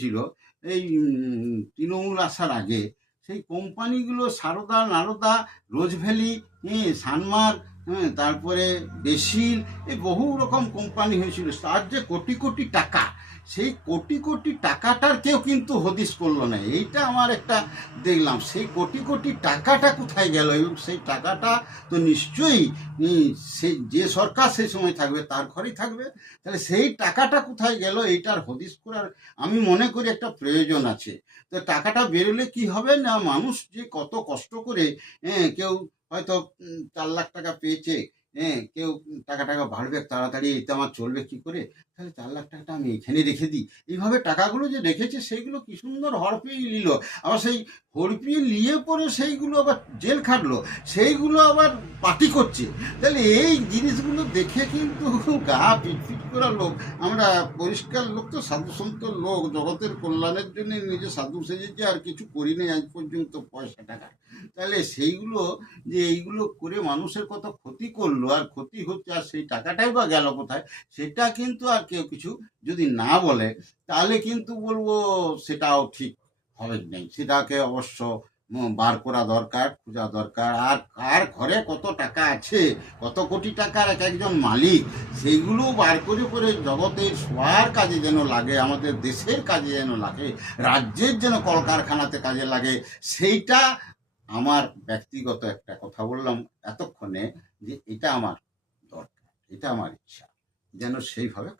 ছিল এই তৃণমূল আসার আগে। সেই কোম্পানিগুলো সারদা, নারদা, রোজভ্যালি, সানমার, তারপরে বেসিল, এই বহু রকম কোম্পানি হয়েছিল। তার যে কোটি কোটি টাকা, সেই কোটি কোটি টাকাটার কেউ কিন্তু হদিশ করলো না। এইটা আমার একটা দেখলাম, সেই কোটি কোটি টাকাটা কোথায় গেল। এবং সেই টাকাটা তো নিশ্চয়ই সেই যে সরকার সেই সময় থাকবে তার ঘরেই থাকবে। তাহলে সেই টাকাটা কোথায় গেল এইটার হদিশ করার আমি মনে করি একটা প্রয়োজন আছে। তো টাকাটা বেরোলে কি হবে না, মানুষ যে কত কষ্ট করে, কেউ হয়তো 4 লাখ টাকা পেয়েছে, কেউ টাকা বাড়বে তাড়াতাড়ি, এতে আমার চলবে কি করে, তাহলে 4 লাখ টাকাটা আমি এখানে রেখে দিই। এইভাবে টাকাগুলো যে রেখেছে সেইগুলো কি সুন্দর হড়পিয়ে নিল। আবার সেই হড়পিয়ে নিয়ে পরে সেইগুলো আবার জেল খাটলো, সেইগুলো আবার পার্টি করছে। তাহলে এই জিনিসগুলো দেখে কিন্তু গা পিটপিট করা লোক, আমরা পরিষ্কার লোক তো, সাধু সন্ত লোক, জগতের কল্যাণের জন্য নিজে সাধু সেজেছে, আর কিছু করি নেই আজ পর্যন্ত পয়সা টাকা। তাহলে সেইগুলো যে এইগুলো করে মানুষের কত ক্ষতি করলো, আর ক্ষতি হচ্ছে, আর সেই টাকাটাই বা গেল কোথায়, সেটা কিন্তু আর কেউ কিছু যদি না বলে, তাহলে কিন্তু বলবো সেটাও ঠিক হবে নেই। সেটাকে অবশ্য বার করা দরকার, খোঁজা দরকার। আর কার ঘরে কত টাকা আছে, কত কোটি টাকার এক একজন মালিক, সেইগুলো বার করে করে জগতের সবার কাজে যেন লাগে, আমাদের দেশের কাজে যেন লাগে, রাজ্যের যেন কলকারখানাতে কাজে লাগে। সেইটা আমার ব্যক্তিগত একটা কথা বললাম এতক্ষণে, যে এটা আমার দরকার, এটা আমার ইচ্ছা, যেন সেইভাবে